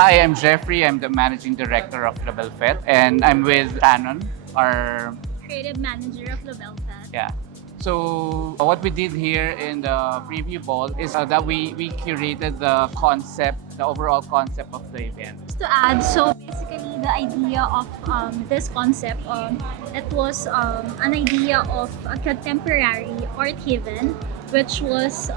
Hi, I'm Jeffrey. I'm the managing director of La Belle Fête, and I'm with Shannon, our creative manager of the Belfast. yeah. So what we did here in the preview ball is that we curated the concept, the overall concept of the event. Just to add, so basically the idea of this concept, it was an idea of a contemporary art haven, which was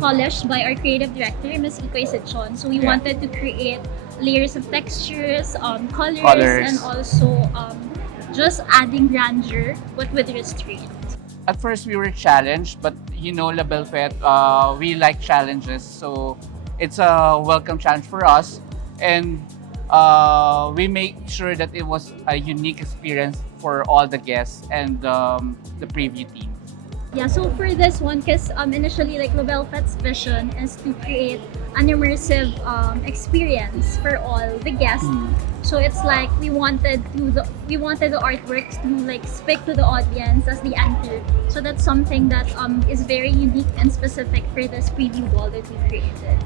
polished by our creative director, Ms. Ikoy Sichon. So we wanted to create layers of textures, colors, and also just adding grandeur, but with restraint. At first, we were challenged, but you know, La Belle Fête, we like challenges, so it's a welcome challenge for us, and we make sure that it was a unique experience for all the guests and the preview team. Yeah, so for this one, because initially, like La Belle Fête's vision is to create an immersive experience for all the guests. So it's like we wanted the artworks to like speak to the audience as they enter. So that's something that is very unique and specific for this preview wall that we created.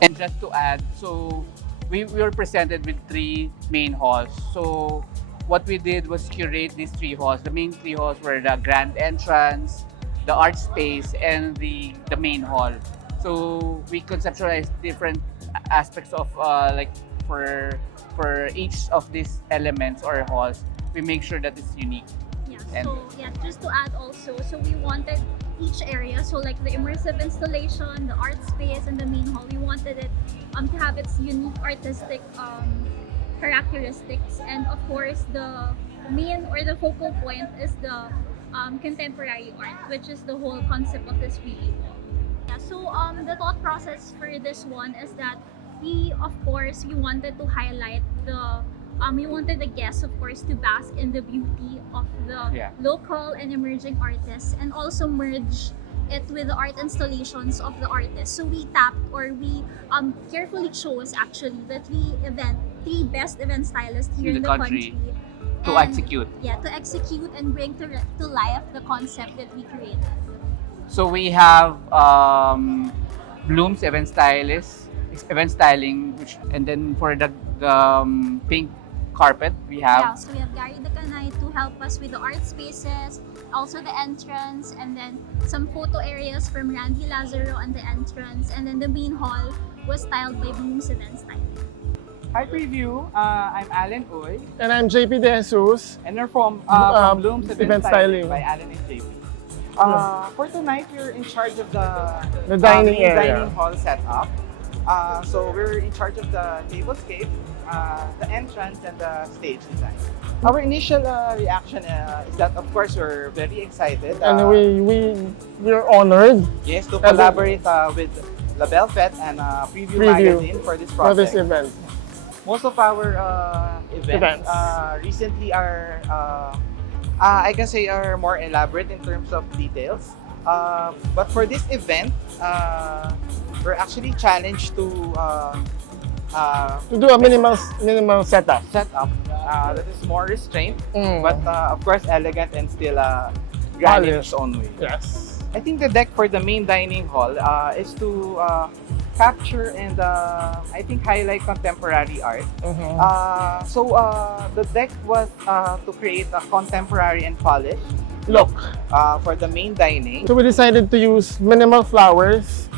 And just to add, so we were presented with 3 main halls. So what we did was curate these 3 halls. The main 3 halls were the grand entrance, the art space, and the main hall. So we conceptualized different aspects of like for each of these elements or halls, we make sure that it's unique. Yeah, so yeah, just to add also, so we wanted each area, so like the immersive installation, the art space, and the main hall, we wanted it to have its unique artistic characteristics, and of course the main or the focal point is the contemporary art, which is the whole concept of this video. Yeah, so the thought process for this one is that we wanted to highlight we wanted the guests, of course, to bask in the beauty of the local and emerging artists, and also merge it with the art installations of the artists. So we carefully chose actually the 3 best event stylists here in the country to execute. Yeah, to execute and bring to life the concept that we created. So we have Bloom's event styling, and then for the pink carpet we have. Yeah, so we have Gary Decanay to help us with the art spaces, also the entrance, and then some photo areas from Randy Lazaro and the entrance, and then the main hall was styled by Bloom's event styling. Hi Preview, I'm Alan Uy. And I'm JP De Jesus. And we're from Bloom's Event Styling by Alan and JP. For tonight, we're in charge of the dining area. dining hall setup. So we're in charge of the tablescape, the entrance, and the stage design. Our initial reaction is that, of course, we're very excited. And we're honored. Yes, to collaborate with La Belle Fête and Preview Magazine for this project. For this event. Most of our events recently are, I can say, are more elaborate in terms of details. But for this event, we're actually challenged to do a minimal setup. That is more restrained, but of course elegant and still grand in its own way. Yes. I think the deck for the main dining hall is to capture and I think highlight contemporary art. So the deck was to create a contemporary and polished look for the main dining. So we decided to use minimal flowers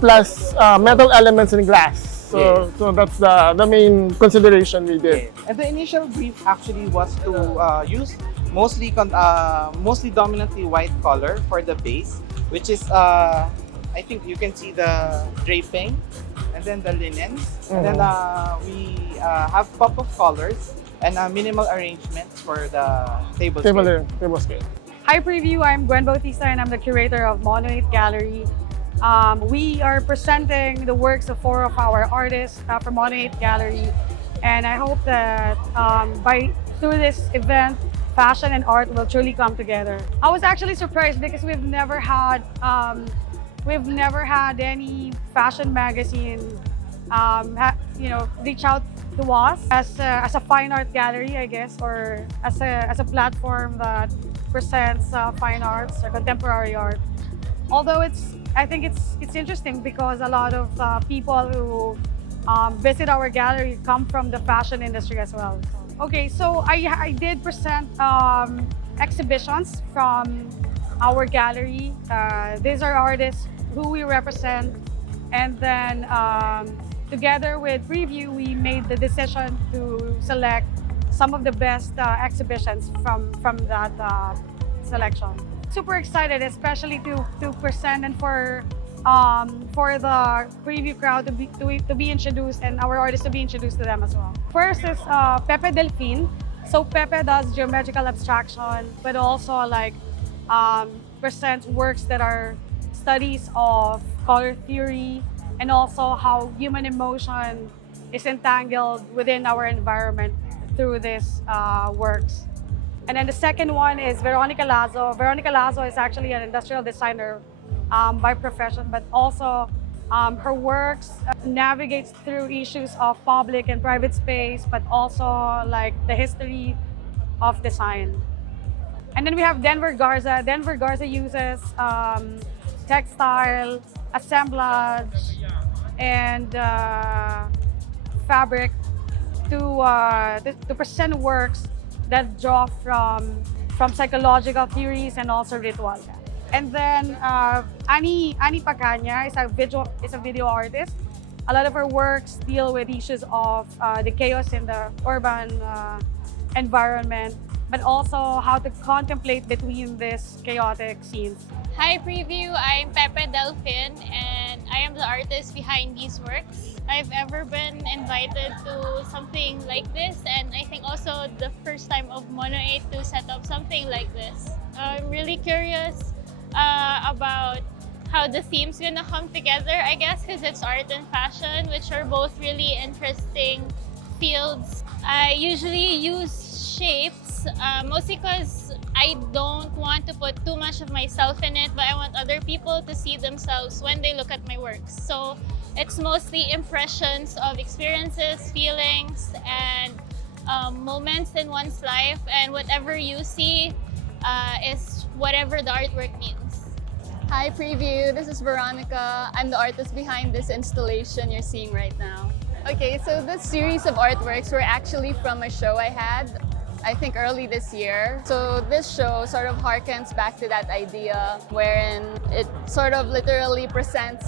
plus metal elements and glass. So that's the main consideration we did. And the initial brief actually was to use mostly dominantly white color for the base, which is I think you can see the draping and then the linens. And then we have pop of colors and minimal arrangements for the tablescape. Hi Preview, I'm Gwen Bautista and I'm the curator of Mono 8 Gallery. We are presenting the works of 4 of our artists from Mono 8 Gallery, and I hope that through this event, fashion and art will truly come together. I was actually surprised because we've never had any fashion magazine reach out to us as a fine art gallery, I guess, or as a platform that presents fine arts or contemporary art. Although I think it's interesting because a lot of people visit our gallery come from the fashion industry as well. Okay, so I did present exhibitions from our gallery. These are artists who we represent, and then together with Preview, we made the decision to select some of the best exhibitions from that selection. Super excited, especially to present and for the Preview crowd to be introduced and our artists to be introduced to them as well. First is Pepe Delfin. So Pepe does geometrical abstraction, but also like presents works that are studies of color theory and also how human emotion is entangled within our environment through these works. And then the second one is Veronica Lazo. Veronica Lazo is actually an industrial designer by profession, but also her works navigates through issues of public and private space, but also like the history of design. And then we have Denver Garza. Denver Garza uses textile, assemblage, and fabric to present works that draw from psychological theories and also ritual. And then Annie Paganya is a video artist. A lot of her works deal with issues of the chaos in the urban environment, but also how to contemplate between these chaotic scenes. Hi Preview, I'm Pepe Delfin and I am the artist behind these works. I've ever been invited to something like this, and I think also the first time of Mono 8 to set up something like this. I'm really curious about how the theme's gonna come together, I guess, because it's art and fashion, which are both really interesting fields. I usually use shapes, mostly because I don't want to put too much of myself in it, but I want other people to see themselves when they look at my works. So it's mostly impressions of experiences, feelings, and moments in one's life, and whatever you see is whatever the artwork means. Hi Preview, this is Veronica. I'm the artist behind this installation you're seeing right now. Okay, so this series of artworks were actually from a show I had, I think early this year. So this show sort of harkens back to that idea wherein it sort of literally presents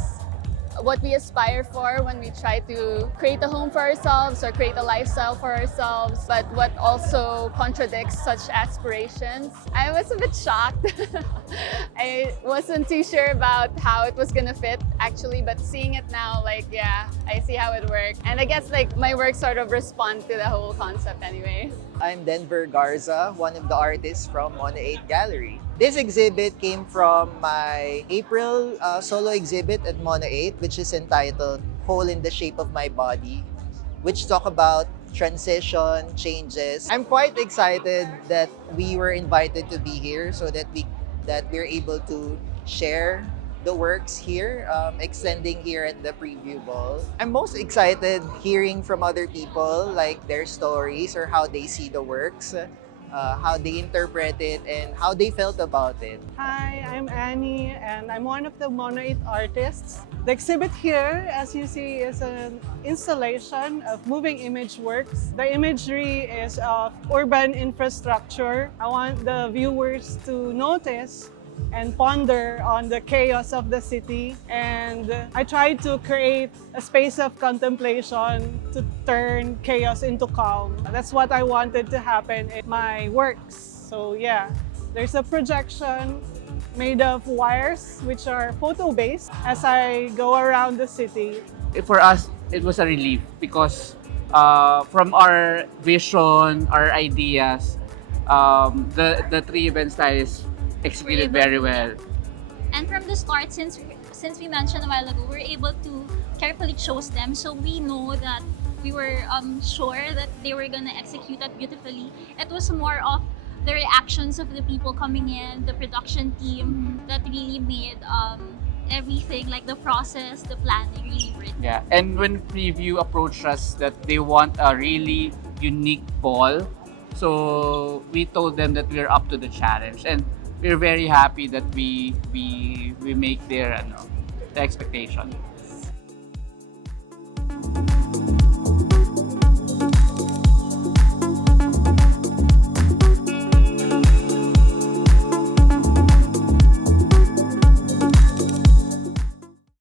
what we aspire for when we try to create a home for ourselves or create a lifestyle for ourselves, but what also contradicts such aspirations. I was a bit shocked. I wasn't too sure about how it was gonna fit actually, but seeing it now, like, yeah, I see how it works. And I guess like my work sort of respond to the whole concept anyway. I'm Denver Garza, one of the artists from Mono 8 Gallery. This exhibit came from my April solo exhibit at Mono 8, which is entitled Hole in the Shape of My Body, which talk about transition, changes. I'm quite excited that we were invited to be here so that we're able to share the works here, extending here at the Preview Ball. I'm most excited hearing from other people, like their stories or how they see the works, how they interpret it, and how they felt about it. Hi, I'm Annie, and I'm one of the Mono 8 artists. The exhibit here, as you see, is an installation of moving image works. The imagery is of urban infrastructure. I want the viewers to notice and ponder on the chaos of the city. And I tried to create a space of contemplation to turn chaos into calm. That's what I wanted to happen in my works. So yeah, there's a projection made of wires, which are photo-based, as I go around the city. For us, it was a relief because from our vision, our ideas, the three event stylists executed very well. And from the start, since we mentioned a while ago, we're able to carefully choose them, so we know that we were sure that they were gonna execute that beautifully. It was more of the reactions of the people coming in, the production team, that really made everything, like the process, the planning, really worth it. Yeah, and when Preview approached us that they want a really unique ball, so we told them that we're up to the challenge, and we're very happy that we make their the expectation.